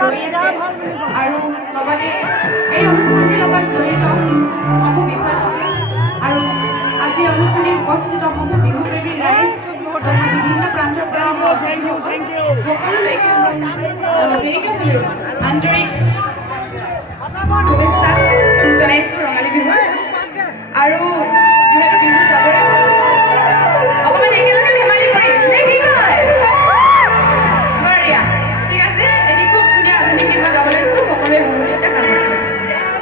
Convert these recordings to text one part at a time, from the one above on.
ৰৈ আছে আৰু লগতে এই অনুষ্ঠানটিৰ লগত জড়িত সমূহ বিষয়বস্তু আৰু আজি অনুষ্ঠানত উপস্থিত সমূহ বিহুপ্ৰেমী ৰাইজ তথা বিভিন্ন প্ৰান্তৰ পৰা অহা অতিথিসকল সকলোলৈকে দেৰিকে হ'লেও আন্তৰিক শুভেচ্ছা জনাইছোঁ ৰঙালী বিহুৰ আৰু যিহেতু বিহু যাবৰে অকণমান একেলগে ধেমালি কৰিম নে কি কয় বঢ়িয়া ঠিক আছে এটি খুব ধুনীয়া আধুনিক গীত মই গাব লৈছোঁ সকলোৱে মনোযোগেৰে কাম কৰিব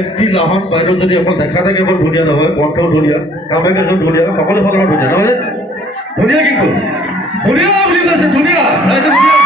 গায়ত্ৰী লাহন বাইদেউ যদি অকল দেখা থাকে অকল ধুনীয়া নহয়, কণ্ঠও ধুনীয়া, কামে কাজেও ধুনীয়া, সকলো ফালৰ পৰা ধুনীয়া নহয়, ধুনীয়া কি ক'ল, ধুনীয়া বুলি কৈছে, ধুনীয়া।